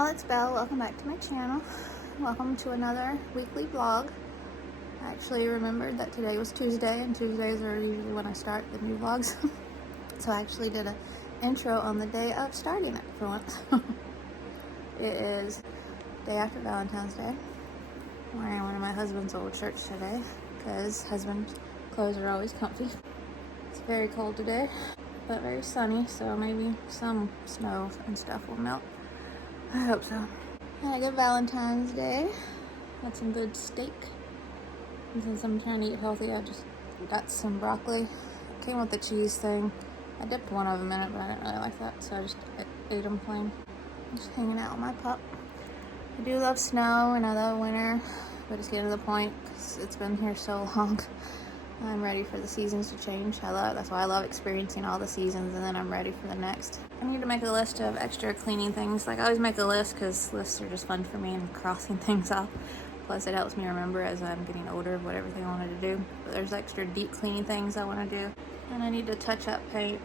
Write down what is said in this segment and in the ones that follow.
y'all, it's Belle. Welcome back to my channel. Welcome to another weekly vlog. I actually remembered that today was Tuesday, and Tuesdays are usually when I start the new vlogs. So I actually did an intro on the day of starting it for once. It is day after Valentine's Day. I'm wearing one of my husband's old shirts today because husband's clothes are always comfy. It's very cold today, but very sunny, so maybe some snow and stuff will melt. I hope so. Had a good Valentine's Day. Had some good steak. And since I'm trying to eat healthy, I just got some broccoli. It came with the cheese thing. I dipped one of them in it, but I didn't really like that, so I just ate them plain. Just hanging out with my pup. I do love snow and I love winter, but it's getting to the point because it's been here so long. I'm ready for the seasons to change. That's why I love experiencing all the seasons, and then I'm ready for the next. I need to make a list of extra cleaning things. Like, I always make a list because lists are just fun for me and crossing things off. Plus it helps me remember as I'm getting older what everything I wanted to do. But there's extra deep cleaning things I want to do. And I need to touch up paint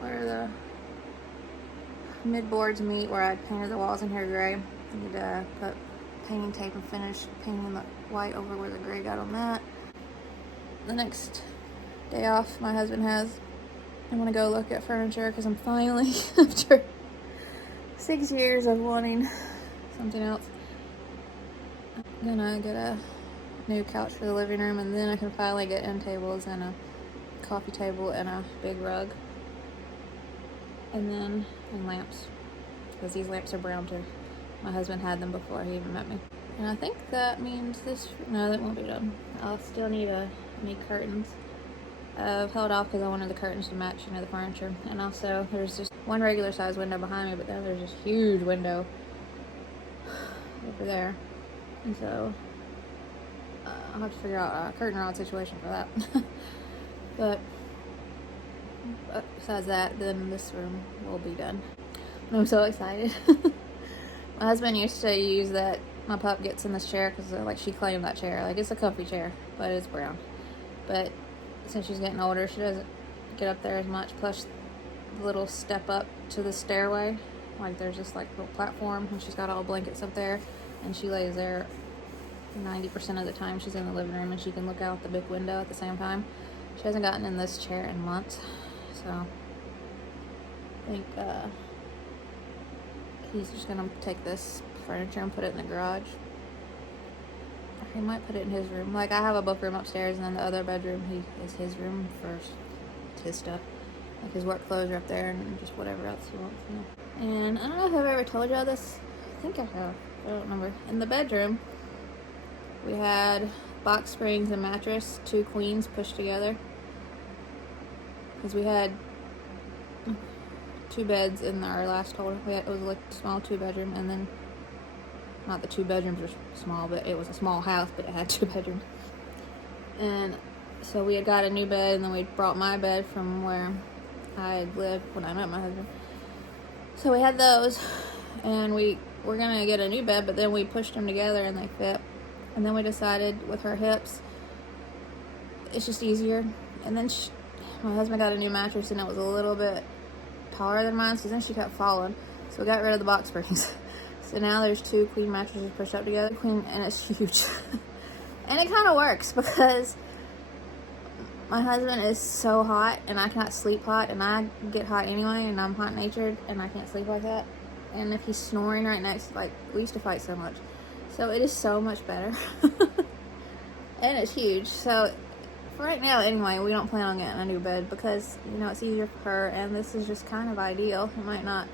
where the mid-boards meet, where I painted the walls in here gray. I need to put painting tape and finish painting the white over where the gray got on that. The next day off my husband has, I want to go look at furniture because I'm finally, after 6 years of wanting something else, I'm gonna get a new couch for the living room, and then I can finally get end tables and a coffee table and a big rug, and lamps, because these lamps are brown too. My husband had them before he even met me. And I think that means no, that won't be done. I'll still need curtains. I've held off because I wanted the curtains to match, the furniture. And also, there's just one regular size window behind me, but then there's this huge window over there. And so, I'll have to figure out a curtain rod situation for that. But besides that, then this room will be done. I'm so excited. My husband used to use that. My pup gets in this chair because she claimed that chair. It's a comfy chair, but it's brown. But since she's getting older, she doesn't get up there as much. Plus, the little step up to the stairway, there's this little platform, and she's got all blankets up there, and she lays there 90% of the time. She's in the living room, and she can look out the big window at the same time. She hasn't gotten in this chair in months, so I think he's just gonna take this furniture and put it in the garage. Or he might put it in his room. I have a book room upstairs, and then the other bedroom is his room for his stuff. His work clothes are up there, and just whatever else he wants. And I don't know if I've ever told y'all this. I think I have. I don't remember. In the bedroom, we had box springs and mattress, 2 queens pushed together. Because we had 2 beds in our last home. It was a small 2-bedroom, and then not the 2 bedrooms were small, but it was a small house, but it had 2 bedrooms. And so we had got a new bed, and then we brought my bed from where I had lived when I met my husband. So we had those, and we were gonna get a new bed, but then we pushed them together and they fit. And then we decided with her hips, it's just easier. And then my husband got a new mattress, and it was a little bit taller than mine, so then she kept falling. So we got rid of the box springs. So now there's 2 queen mattresses pushed up together, and it's huge. And it kind of works because my husband is so hot, and I cannot sleep hot, and I get hot anyway, and I'm hot-natured, and I can't sleep like that. And if he's snoring right next, we used to fight so much. So it is so much better. And it's huge. So for right now, anyway, we don't plan on getting a new bed because, it's easier for her, and this is just kind of ideal. It might not.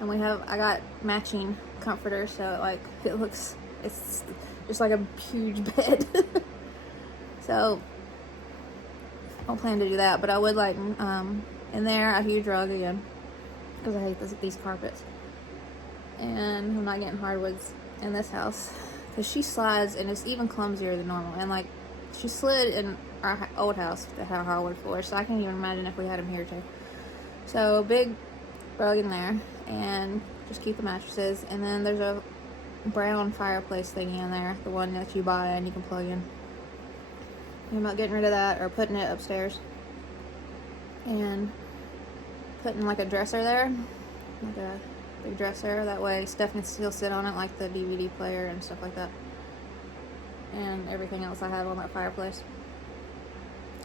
And I got matching comforters, so it's just like a huge bed. So I don't plan to do that, but I would in there a huge rug again, because I hate these carpets. And I'm not getting hardwoods in this house because she slides, and it's even clumsier than normal. And she slid in our old house that had hardwood floors, so I can't even imagine if we had them here too. So big rug in there, and just keep the mattresses. And then there's a brown fireplace thingy in there, the one that you buy and you can plug in. I'm about getting rid of that or putting it upstairs and putting a dresser there, big dresser. That way stuff can still sit on it, like the DVD player and stuff like that. And everything else I have on that fireplace.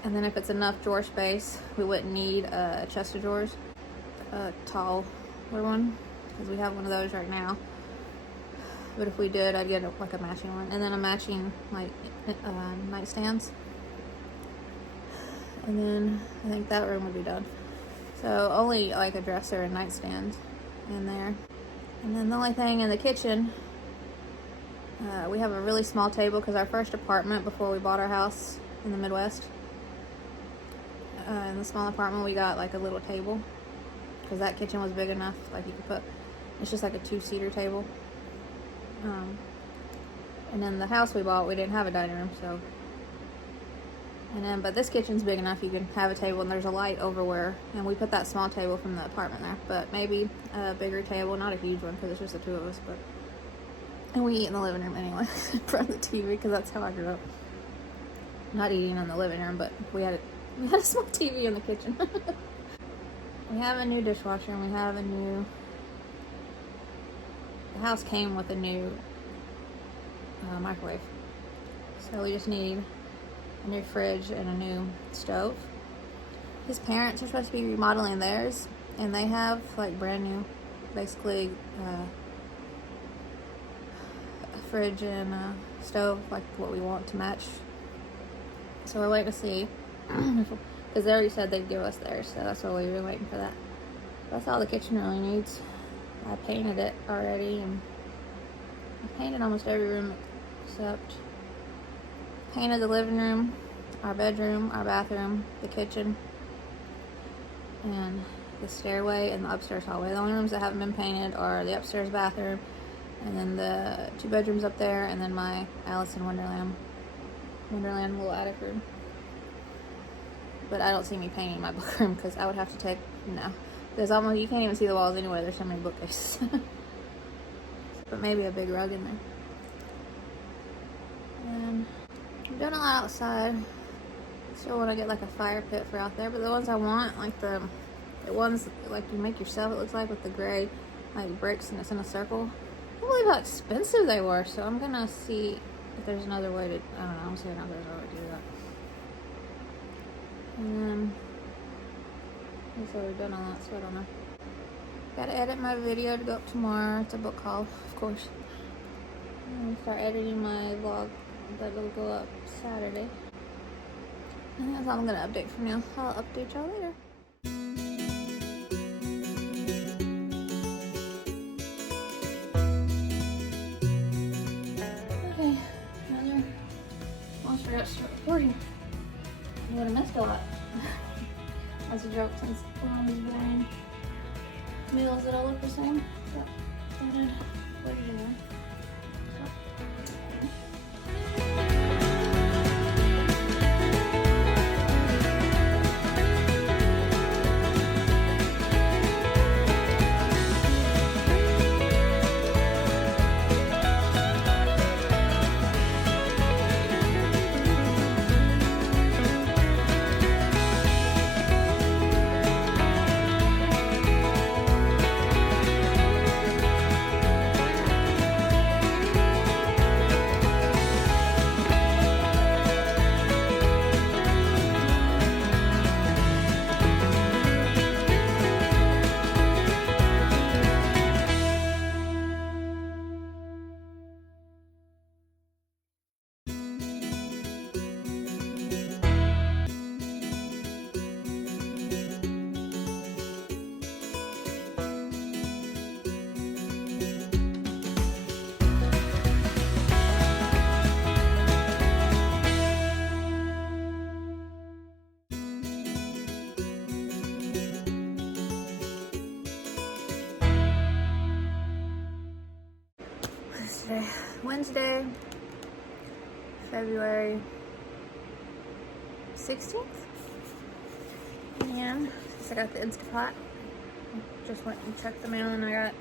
And then if it's enough drawer space, we wouldn't need a chest of drawers, a taller one, because we have one of those right now. But if we did, I'd get like a matching one, and then a matching like nightstands. And then I think that room would be done. So only like a dresser and nightstand in there. And then the only thing in the kitchen, we have a really small table because our first apartment before we bought our house in the Midwest, in the small apartment we got like a little table because that kitchen was big enough, like you could put, it's just like a 2-seater table. And then the house we bought, we didn't have a dining room, so. And then, but this kitchen's big enough you can have a table, and there's a light over where, and we put that small table from the apartment there, but maybe a bigger table, not a huge one because it's just the two of us, but. And we eat in the living room anyway, in front of the TV, because that's how I grew up. Not eating in the living room, but we had a small TV in the kitchen. We have a new dishwasher, and we have a new. The house came with a new microwave, so we just need a new fridge and a new stove. His parents are supposed to be remodeling theirs, and they have like brand new, basically. Fridge and a stove, like what we want to match. So we're waiting to see, because they already said they'd give us theirs, so that's why we were waiting for that. That's all the kitchen really needs. I painted it already, and I painted almost every room except painted the living room, our bedroom, our bathroom, the kitchen, and the stairway and the upstairs hallway. The only rooms that haven't been painted are the upstairs bathroom, and then the 2 bedrooms up there, and then my Alice in Wonderland little attic room. But I don't see me painting my book room because I would have to take, because almost you can't even see the walls anyway. There's so many bookcases. But maybe a big rug in there. And I'm doing a lot outside. Still want to get like a fire pit for out there, but the ones I want, like the ones like you make yourself, it looks like, with the gray like bricks and it's in a circle. I can't believe how expensive they were, so I'm gonna see if there's another way to, I don't know, I'm seeing if there's another way to do that. And then, so we've done all that, so I don't know. Gotta edit my video to go up tomorrow. It's a book haul, of course. And start editing my vlog that'll go up Saturday. And that's all I'm gonna update for now. I'll update y'all later. To start recording. You would have missed a lot. That's a joke since Mom was buying meals that all look the same. But I did what are you doing? Wednesday, February 16th. And since I got the Instapot, just went and checked the mail, and I got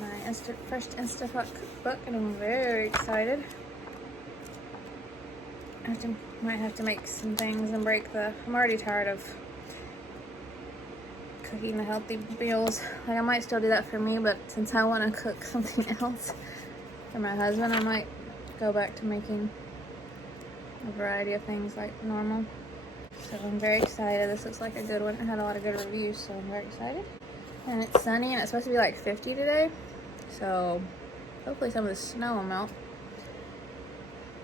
my first Instapot cookbook, and I'm very excited. Might have to make some things and break I'm already tired of cooking the healthy meals. Like, I might still do that for me, but since I want to cook something else for my husband, I might go back to making a variety of things like normal. So I'm very excited. This looks like a good one. It had a lot of good reviews, so I'm very excited. And it's sunny, and it's supposed to be like 50 today, so hopefully some of the snow will melt.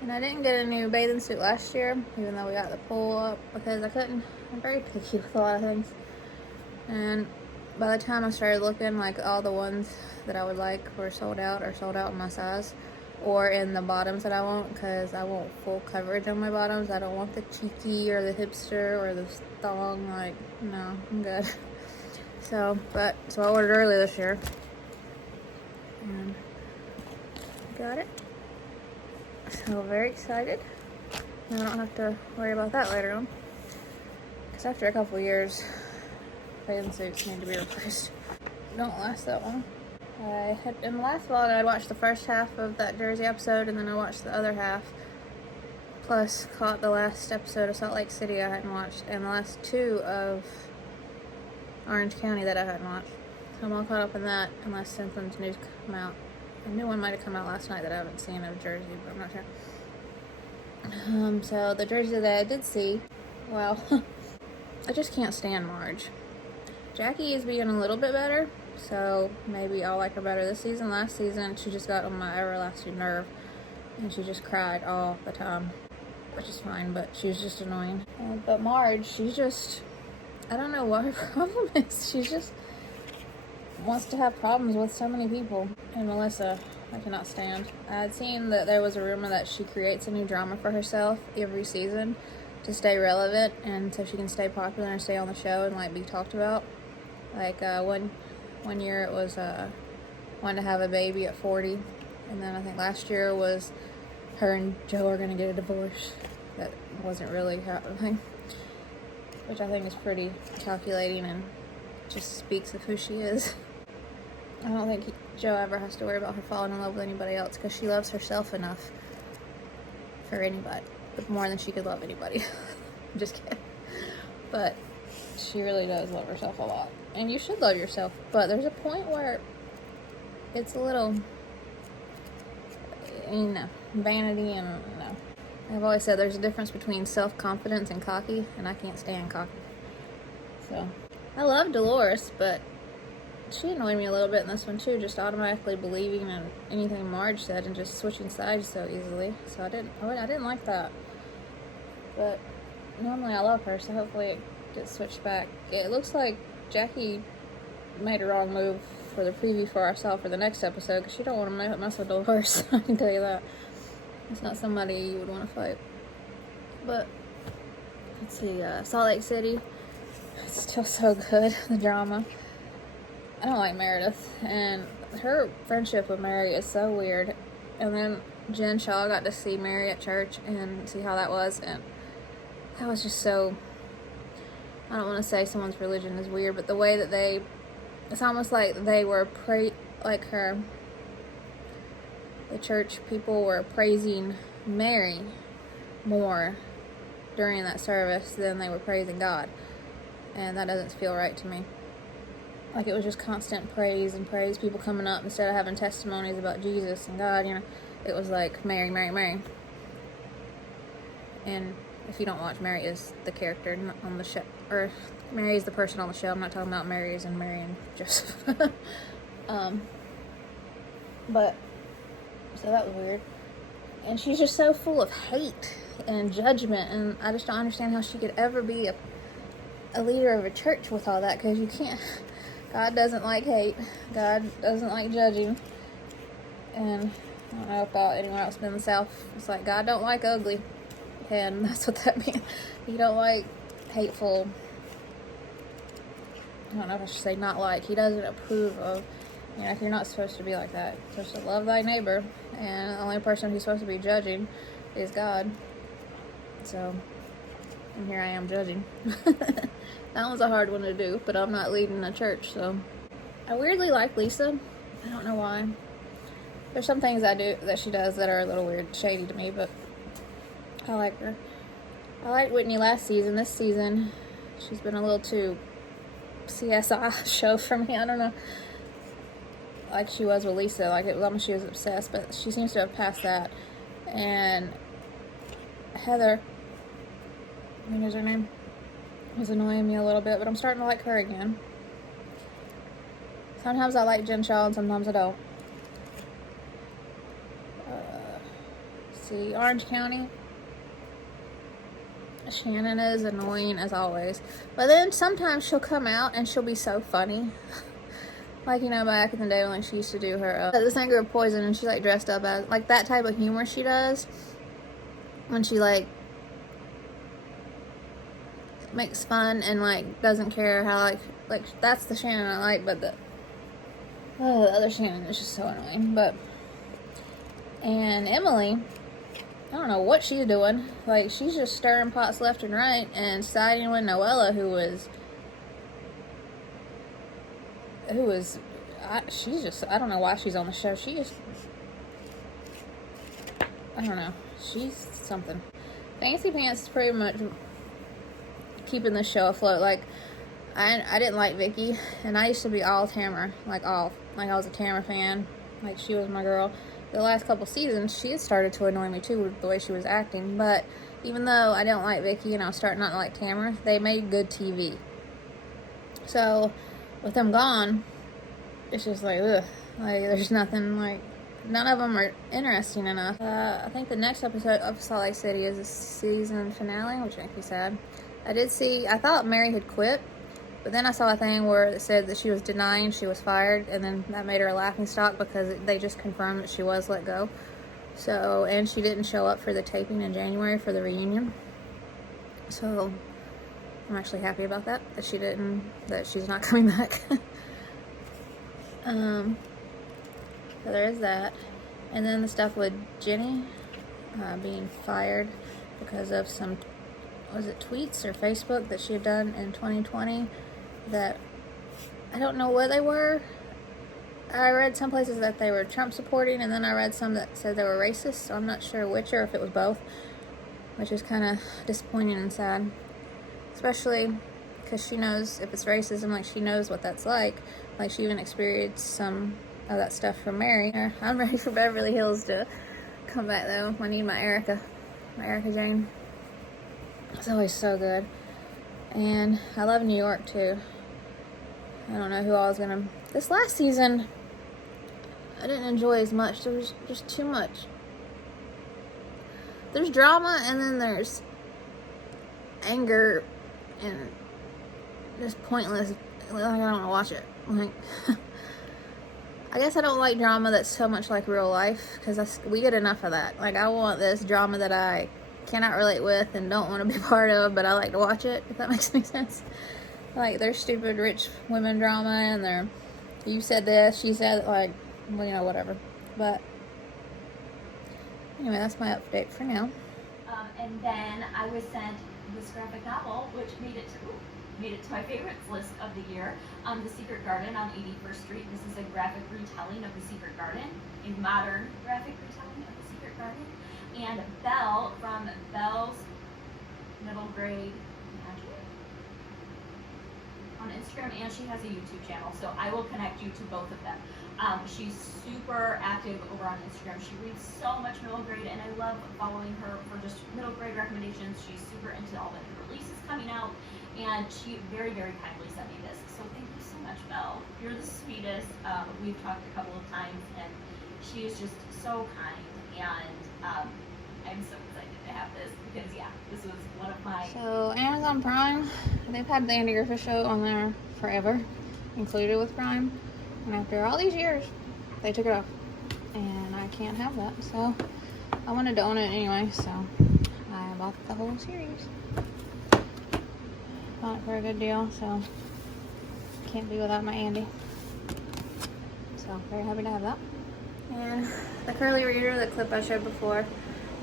And I didn't get a new bathing suit last year, even though we got the pool up, because I couldn't. I'm very picky with a lot of things. And by the time I started looking, like, all the ones that I would like were sold out, or sold out in my size, or in the bottoms that I want, because I want full coverage on my bottoms. I don't want the cheeky or the hipster or the thong. Like, no, I'm good. So I ordered early this year, and got it. So very excited. Now I don't have to worry about that later on, because after a couple years, bathing suits need to be replaced. Don't last that long. In the last vlog, I watched the first half of that Jersey episode, and then I watched the other half, plus caught the last episode of Salt Lake City I hadn't watched, and the last 2 of Orange County that I hadn't watched. So I'm all caught up in that, unless something's new come out. A new one might have come out last night that I haven't seen of Jersey, but I'm not sure. So the Jersey that I did see, well, I just can't stand Marge. Jackie is being a little bit better, so maybe I'll like her better this season. Last season, she just got on my everlasting nerve, and she just cried all the time, which is fine, but she was just annoying. But Marge, she's just, I don't know what her problem is. She just wants to have problems with so many people. And Melissa, I cannot stand. I had seen that there was a rumor that she creates a new drama for herself every season to stay relevant, and so she can stay popular and stay on the show and, like, be talked about. Like, one year it was wanting to have a baby at 40, and then I think last year was her and Joe are going to get a divorce. That wasn't really happening, which I think is pretty calculating and just speaks of who she is. I don't think Joe ever has to worry about her falling in love with anybody else, because she loves herself enough for anybody, but more than she could love anybody. I'm just kidding. But she really does love herself a lot. And you should love yourself, but there's a point where it's a little, vanity, and I've always said there's a difference between self-confidence and cocky, and I can't stand cocky. So, I love Dolores, but she annoyed me a little bit in this one too, just automatically believing in anything Marge said and just switching sides so easily. So I didn't like that. But normally I love her, so hopefully it gets switched back. It looks like Jackie made a wrong move for the preview for our saw for the next episode, because she don't want to mess with Dolores. I can tell you that. It's not somebody you would want to fight. But let's see, Salt Lake City. It's still so good, the drama. I don't like Meredith, and her friendship with Mary is so weird. And then Jen Shaw got to see Mary at church and see how that was, and that was just so, I don't want to say someone's religion is weird, but the way that it's almost like they were the church people were praising Mary more during that service than they were praising God. And that doesn't feel right to me. Like, it was just constant praise and praise, people coming up instead of having testimonies about Jesus and God, It was like Mary, Mary, Mary. And if you don't watch, Mary is the character on the show, or Mary is the person on the show. I'm not talking about Mary as in Mary and Joseph. But, so that was weird. And she's just so full of hate and judgment, and I just don't understand how she could ever be a leader of a church with all that, because you can't. God doesn't like hate. God doesn't like judging. And I don't know about anyone else in the South. It's like, God don't like ugly. And that's what that means. He don't like hateful. I don't know if I should say not like. He doesn't approve of, you're not supposed to be like that. You're supposed to love thy neighbor. And the only person who's supposed to be judging is God. So, and here I am judging. That was a hard one to do, but I'm not leading a church, so. I weirdly like Lisa. I don't know why. There's some things that she does that are a little weird, shady to me, but I like her. I liked Whitney last season. This season, she's been a little too CSI show for me. I don't know. Like she was with Lisa. Like it was, she was obsessed, but she seems to have passed that. And Heather, I think is her name, was annoying me a little bit, but I'm starting to like her again. Sometimes I like Jen Shaw and sometimes I don't. See, Orange County. Shannon is annoying as always. But then sometimes she'll come out and she'll be so funny. Like, you know, back in the day when like, she used to do her, the singer of Poison, and she like dressed up as, like that type of humor she does. When she like makes fun and like doesn't care how like that's the Shannon I like, but the other Shannon is just so annoying. But, and Emily, I don't know what she's doing. Like, she's just stirring pots left and right and siding with Noella, who was, she's just, I don't know why she's on the show. She is, I don't know. She's something. Fancy Pants is pretty much keeping the show afloat. Like, I didn't like Vicky, and I used to be all Tamara. Like, I was a Tamara fan. Like, she was my girl. The last couple seasons, she had started to annoy me too with the way she was acting. But even though I don't like Vicky and I was starting not to like Tamara, they made good TV. So with them gone, it's just like, ugh. Like, there's nothing, like, none of them are interesting enough. I think the next episode of Salt Lake City is the season finale, which makes me sad. I thought Mary had quit. But then I saw a thing where it said that she was denying she was fired, and then that made her a laughingstock because they just confirmed that she was let go. So, and she didn't show up for the taping in January for the reunion. So, I'm actually happy about that that she's not coming back. So there is that. And then the stuff with Jenny being fired because of some, was it tweets or Facebook that she had done in 2020 that I don't know where they were. I read some places that they were Trump supporting, and then I read some that said they were racist, so I'm not sure which or if it was both, which is kind of disappointing and sad, especially because she knows if it's racism, like she knows what that's like she even experienced some of that stuff from Mary. I'm ready for Beverly Hills to come back though. I need my Erica Jane. It's always so good. And I love New York too. I don't know who all is gonna, this last season I didn't enjoy as much. There was just too much. There's drama and then there's anger and just pointless. Like, I don't want to watch it. Like, I guess I don't like drama that's so much like real life, because we get enough of that. Like, I want this drama that I cannot relate with and don't want to be part of, but I like to watch it, if that makes any sense. Like, there's stupid rich women drama, and they're, you said this, she said, like, well, you know, whatever. But anyway, that's my update for now. And then I was sent this graphic novel, which made it to my favorites list of the year. The Secret Garden on 81st Street. This is a graphic retelling of The Secret Garden, a modern graphic retelling of The Secret Garden. And Belle from Belle's Middle Grade Magic on Instagram, and she has a YouTube channel, so I will connect you to both of them. She's super active over on Instagram. She reads so much middle grade, and I love following her for just middle grade recommendations. She's super into all the new releases coming out, and she very, very kindly sent me this. So thank you so much, Belle. You're the sweetest. We've talked a couple of times, and she is just so kind, and I'm so excited to have this because, yeah, this was one of my... So, Amazon Prime, they've had the Andy Griffith Show on there forever, included with Prime. And after all these years, they took it off. And I can't have that, so I wanted to own it anyway, so I bought the whole series. Bought it for a good deal, so can't be without my Andy. So, very happy to have that. And the Curly Reader, the clip I showed before,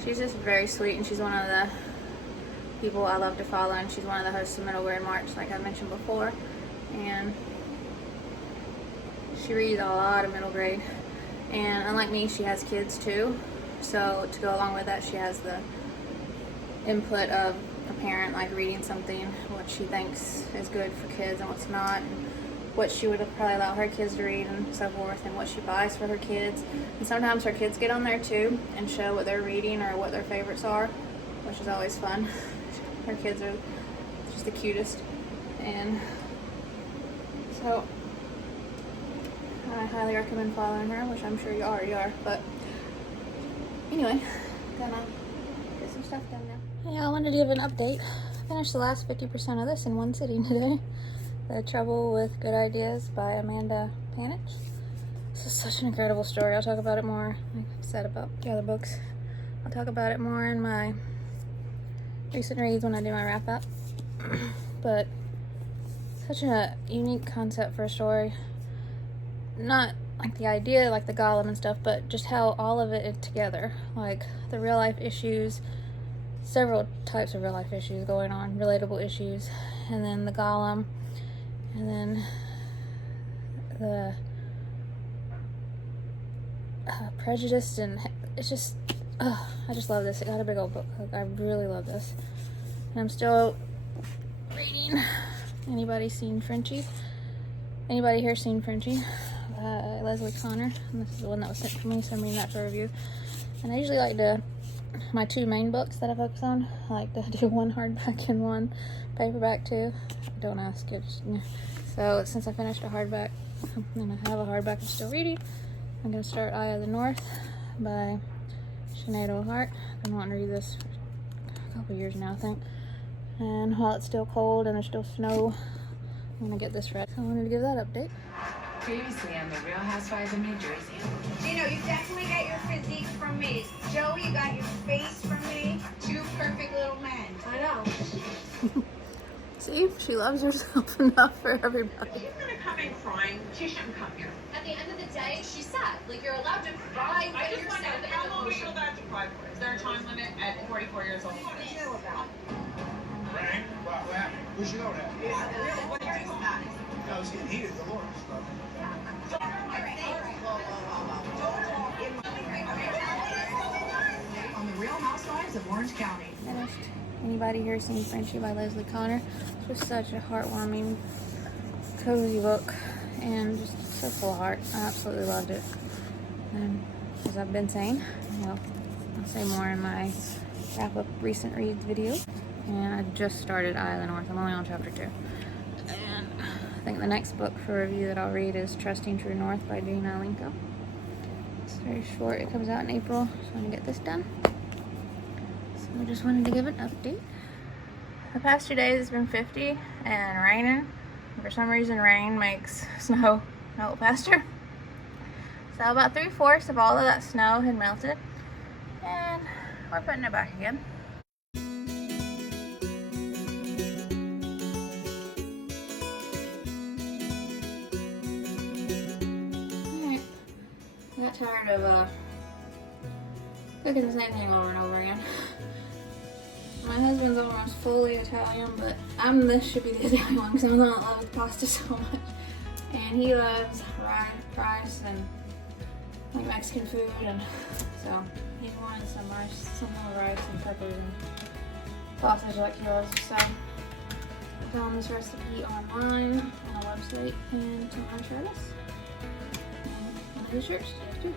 she's just very sweet, and she's one of the people I love to follow, and she's one of the hosts of Middle Grade March, like I mentioned before. And she reads a lot of middle grade, and unlike me, she has kids too, so to go along with that, she has the input of a parent, like reading something, what she thinks is good for kids and what's not, and what she would probably allow her kids to read and so forth, and what she buys for her kids. And sometimes her kids get on there too and show what they're reading or what their favorites are, which is always fun. Her kids are just the cutest. And so I highly recommend following her, which I'm sure you already are. But anyway, gonna get some stuff done now. Yeah, I wanted to give an update. I finished the last 50% of this in one sitting today. The Trouble with Good Ideas by Amanda Panitch. This is such an incredible story. I'll talk about it more, like I said about the other books. I'll talk about it more in my recent reads when I do my wrap up. But such a unique concept for a story. Not like the idea, like the golem and stuff, but just how all of it is together. Like the real life issues, several types of real life issues going on, relatable issues, and then the golem, and then the prejudice, and it's just, I just love this. It got a big old book. Like, I really love this. And I'm still reading. Anybody seen Frenchie? Anybody here seen Frenchie? Leslie Connor. And this is the one that was sent to me, so I'm reading that for review. And I usually like to, my two main books that I focus on, I like to do one hardback and one paperback too. Don't ask it. So since I finished a hardback, and I have a hardback I'm still reading, I'm going to start Eye of the North by Sinéad. I've been wanting to read this for a couple years now, I think. And while it's still cold and there's still snow, I'm going to get this read. So I wanted to give that update. Previously on The Real Housewives of New Jersey. Gina, you definitely got your physique from me. Joey, you got your face from me. Two perfect little men. I know. See, she loves herself enough for everybody. She's gonna come in crying. She shouldn't come here. At the end of the day, she's sad. Like, you're allowed to cry I when just you're wonder, sad. how long are you allowed to cry for? Is there a time limit at 44 years old? What do you know about it? Frank? What happened? We should know that. What do you do about it? I was getting heated, Dolores. On The Real Housewives of Orange County. Finished. Anybody here seen Frenchie by Leslie Connor? It's just such a heartwarming, cozy book, and just so full of heart. I absolutely loved it. And as I've been saying, I'll say more in my wrap-up recent reads video. And I just started Eye of the North. I'm only on chapter 2. And I think the next book for review that I'll read is Trusting True North by Gina, Linko. It's very short. It comes out in April, so I'm going to get this done. So I just wanted to give an update. The past 2 days it's been 50 and raining. For some reason rain makes snow melt faster. So about 3/4 of all of that snow had melted. And we're putting it back again. Alright. I got tired of cooking the same thing over and over again. My husband's almost fully Italian, but this should be the Italian one because I'm not in love with pasta so much. And he loves rice and like Mexican food, and so he wanted some rice, some more rice and peppers and sausage like he loves. So I found this recipe online on a website, and tomorrow try this. And one of the shirts too.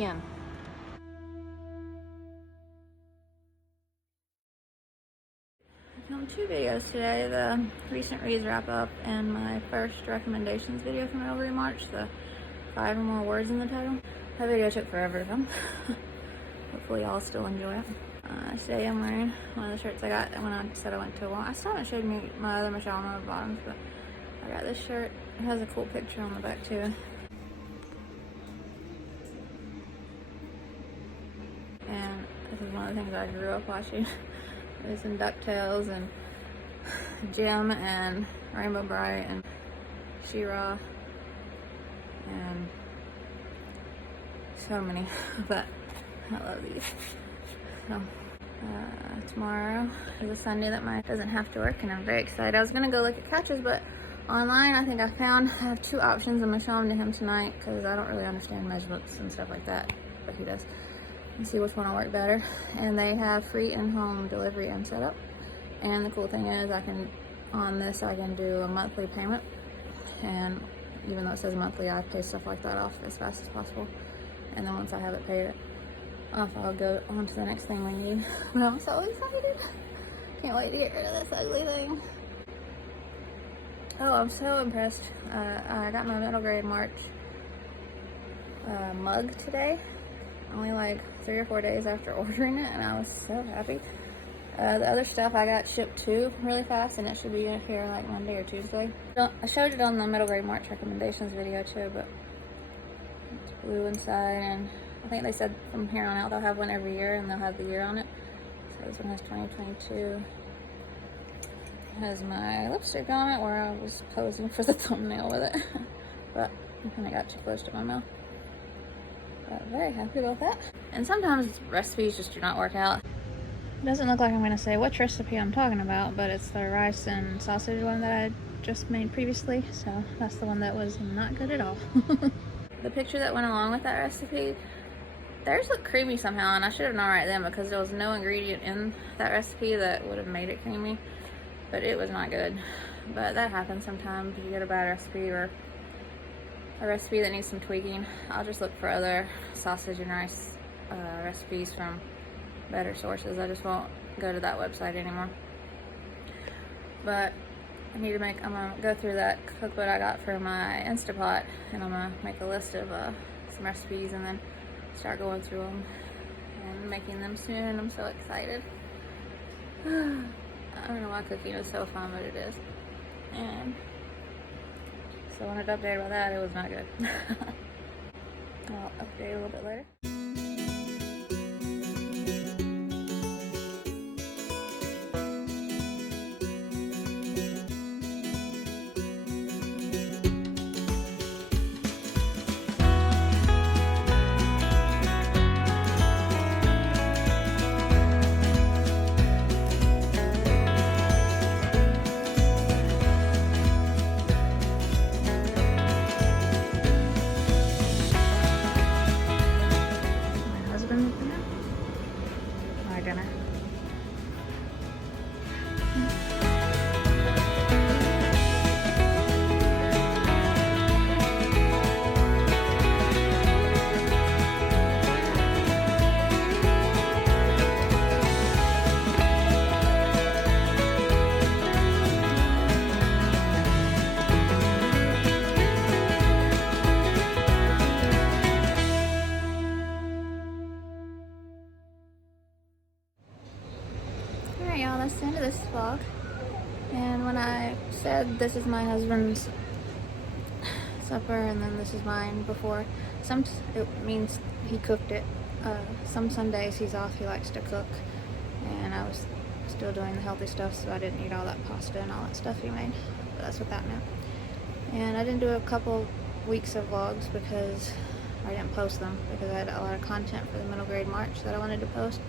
again. I filmed 2 videos today, the recent reads wrap up and my first recommendations video from over March, the 5 or more words in the title. That video took forever to film. Hopefully y'all still enjoy it. Today I'm wearing one of the shirts I got when I said I went to Walmart. I still haven't showed me my other Michelle on the bottoms, but I got this shirt. It has a cool picture on the back too. And this is one of the things I grew up watching. There's some DuckTales and Jim and Rainbow Bright and She-Ra and so many, but I love these. So tomorrow is a Sunday that Mike doesn't have to work, and I'm very excited. I was gonna go look at couches, but online I think I have 2 options. I'm gonna show them to him tonight because I don't really understand measurements and stuff like that, but he does. And see which one will work better. And they have free in-home delivery and setup. And the cool thing is on this I can do a monthly payment, and even though it says monthly, I pay stuff like that off as fast as possible. And then once I have it paid off, I'll go on to the next thing we need. But I'm so excited. Can't wait to get rid of this ugly thing. Oh, I'm so impressed. I got my middle grade March mug today. Only like 3 or 4 days after ordering it, and I was so happy. The other stuff I got shipped too really fast, and it should be here like Monday or Tuesday. I showed it on the middle grade March recommendations video too, but it's blue inside, and I think they said from here on out they'll have one every year, and they'll have the year on it. So this one has 2022. It has my lipstick on it where I was posing for the thumbnail with it, but I kind of got too close to my mouth. But very happy about that. And sometimes recipes just do not work out. It doesn't look like I'm going to say which recipe I'm talking about, but it's the rice and sausage one that I just made previously, so that's the one that was not good at all. The picture that went along with that recipe, theirs looked creamy somehow, and I should have known right then because there was no ingredient in that recipe that would have made it creamy, but it was not good. But that happens sometimes if you get a bad recipe or a recipe that needs some tweaking. I'll just look for other sausage and rice recipes from better sources. I just won't go to that website anymore. But I'm gonna go through that cookbook I got for my Instapot, and I'm gonna make a list of some recipes and then start going through them and making them soon. I'm so excited. I don't know why cooking is so fun, but it is. And so I wanted to update about that. It was not good. I'll update a little bit later. Y'all, that's the end of this vlog. And when I said this is my husband's supper and then this is mine before, it means he cooked it. Some Sundays he's off, he likes to cook, and I was still doing the healthy stuff, so I didn't eat all that pasta and all that stuff he made. But that's what that meant. And I didn't do a couple weeks of vlogs because I didn't post them because I had a lot of content for the middle grade March that I wanted to post.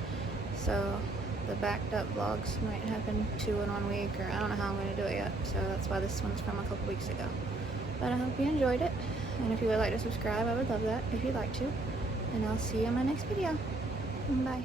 So the backed up vlogs might happen 2 in 1 week, or I don't know how I'm going to do it yet. So that's why this one's from a couple weeks ago. But I hope you enjoyed it. And if you would like to subscribe, I would love that if you'd like to. And I'll see you in my next video. Bye.